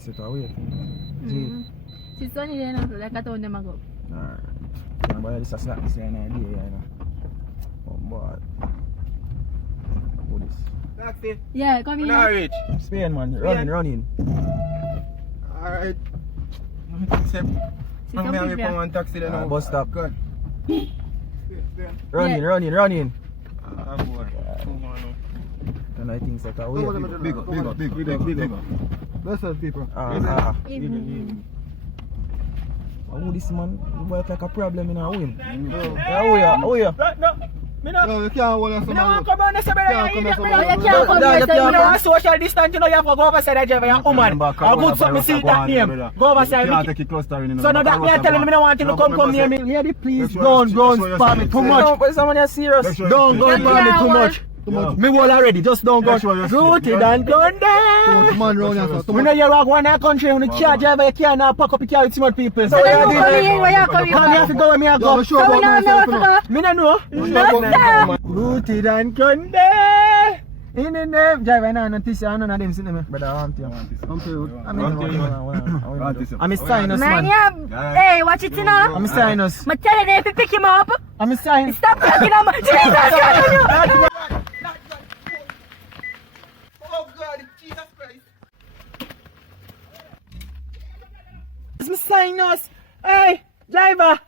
set away. She's sunny there now, so like I told them I go. Alright. Yeah, boy, this is slap this here now, you know. Oh boy. What is? Taxi. Yeah, come in. Now reach. Spain man, running. Alright. Except. I'm going to one taxi then now. Bus stop. Good. Running. Ah, boy. Move on now. And I think set away. Big up. Bless up, people. Who this man? You work like a problem in a win. Yeah, who ya? No, you can't hold us. You don't come on this way, You can't come here, you so know, social distance, you know, you have to go over side driver, you're woman. I'll put something, see that name. Go over side. So now that me I telling me I want you to come near me. Lady, please, don't spam me too much. But someone is serious. Don't spam me too much. Me wall already, just don't go. Rooted and gone there. Man round here, We know you're a one country, when the car driver, you can't now pack up your car with too much people. So you come here, where you come Come here to go where me I go. So we don't know to go. Me no know. No, Rooted and gone there. In the name, driver, I know this, I know them sitting there. But I want you. I'm a sinus, man, man. yeah. Hey, watch it now. I'm a sinus. I'm telling you, if you pick him up, I'm a sinus. stop talking about Jesus Christ. Oh God, Jesus Christ. It's my sinus. Hey, driver.